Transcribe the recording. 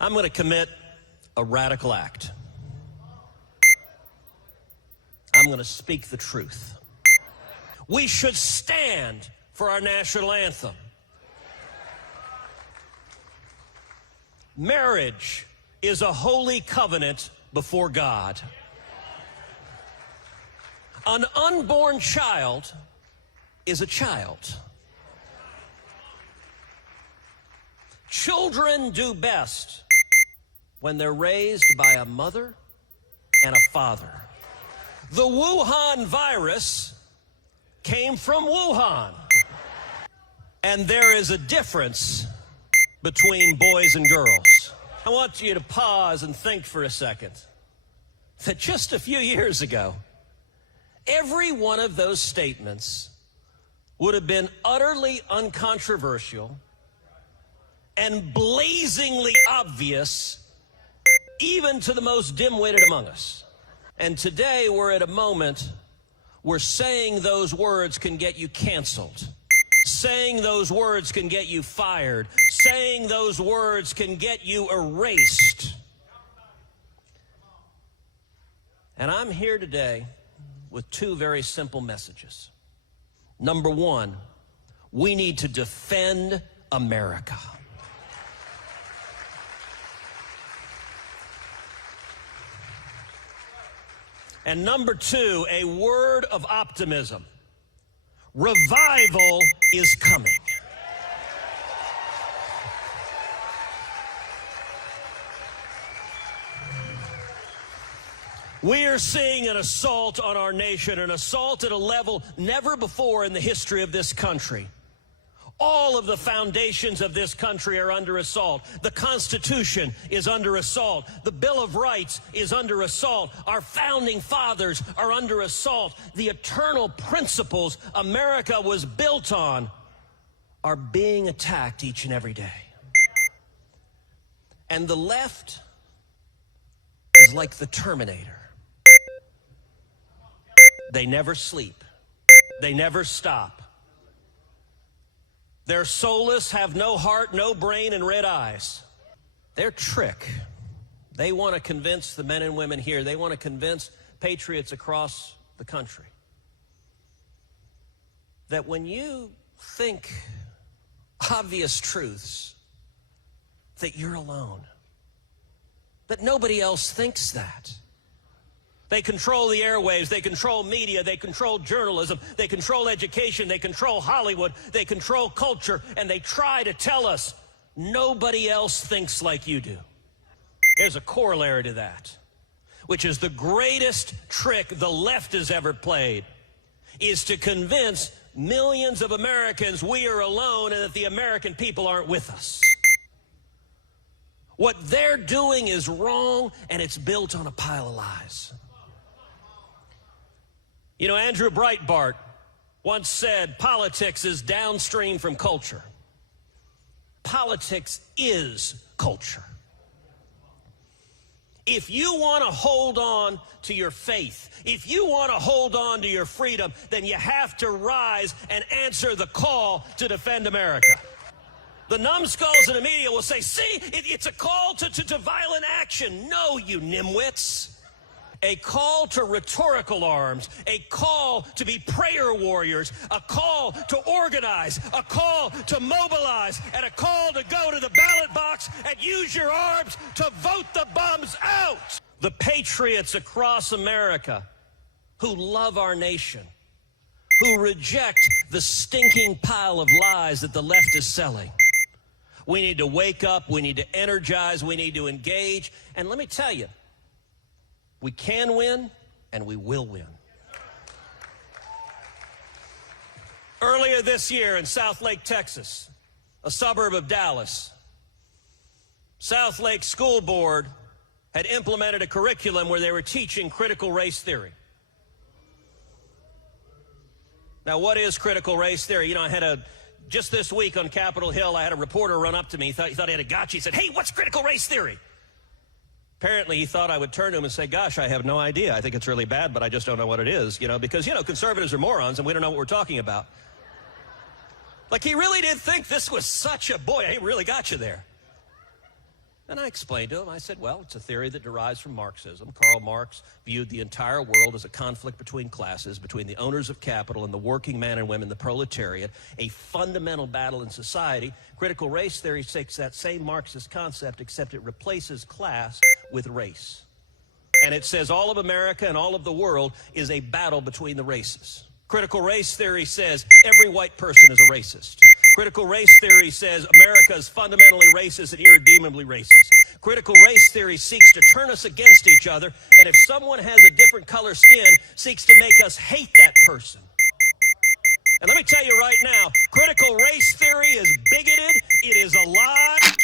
I'm going to commit a radical act. I'm going to speak the truth. We should stand for our national anthem. Marriage is a holy covenant before God. An unborn child is a child. Children do best when they're raised by a mother and a father. The Wuhan virus came from Wuhan. And there is a difference between boys and girls. I want you to pause and think for a second that just a few years ago, every one of those statements would have been utterly uncontroversial and blazingly obvious, even to the most dim-witted among us. And today we're at a moment where saying those words can get you canceled. Saying those words can get you fired. Saying those words can get you erased. And I'm here today with two very simple messages. Number one, we need to defend America. And number two, a word of optimism. Revival is coming. We are seeing an assault on our nation, an assault at a level never before in the history of this country. All of the foundations of this country are under assault. The Constitution is under assault. The Bill of Rights is under assault. Our founding fathers are under assault. The eternal principles America was built on are being attacked each and every day. And the left is like the Terminator. They never sleep. They never stop. They're soulless, have no heart, no brain, and red eyes. Their trick, they want to convince the men and women here, they want to convince patriots across the country that when you think obvious truths, that you're alone, that nobody else thinks that. They control the airwaves, they control media, they control journalism, they control education, they control Hollywood, they control culture, and they try to tell us nobody else thinks like you do. There's a corollary to that, which is the greatest trick the left has ever played, is to convince millions of Americans we are alone and that the American people aren't with us. What they're doing is wrong, and it's built on a pile of lies. You know, Andrew Breitbart once said, politics is downstream from culture. Politics is culture. If you want to hold on to your faith, if you want to hold on to your freedom, then you have to rise and answer the call to defend America. The numbskulls in the media will say, see, it's a call to violent action. No, you nimwits. A call to rhetorical arms, a call to be prayer warriors, a call to organize, a call to mobilize, and a call to go to the ballot box and use your arms to vote the bums out. The patriots across America who love our nation, who reject the stinking pile of lies that the left is selling. We need to wake up, we need to energize, we need to engage, and let me tell you, we can win, and we will win. Earlier this year in Southlake, Texas, a suburb of Dallas, Southlake School Board had implemented a curriculum where they were teaching critical race theory. Now, what is critical race theory? You know, just this week on Capitol Hill, I had a reporter run up to me. He thought he had a gotcha. He said, hey, what's critical race theory? Apparently, he thought I would turn to him and say, gosh, I have no idea. I think it's really bad, but I just don't know what it is, because, conservatives are morons and we don't know what we're talking about. Like, he really did think this was such a, boy, he really got you there. And I explained to him, I said, well, it's a theory that derives from Marxism. Karl Marx viewed the entire world as a conflict between classes, between the owners of capital and the working man and women, the proletariat, a fundamental battle in society. Critical race theory takes that same Marxist concept, except it replaces class with race. And it says all of America and all of the world is a battle between the races. Critical race theory says every white person is a racist. Critical race theory says America is fundamentally racist and irredeemably racist. Critical race theory seeks to turn us against each other, and if someone has a different color skin, seeks to make us hate that person. And let me tell you right now, critical race theory is bigoted, it is a lie.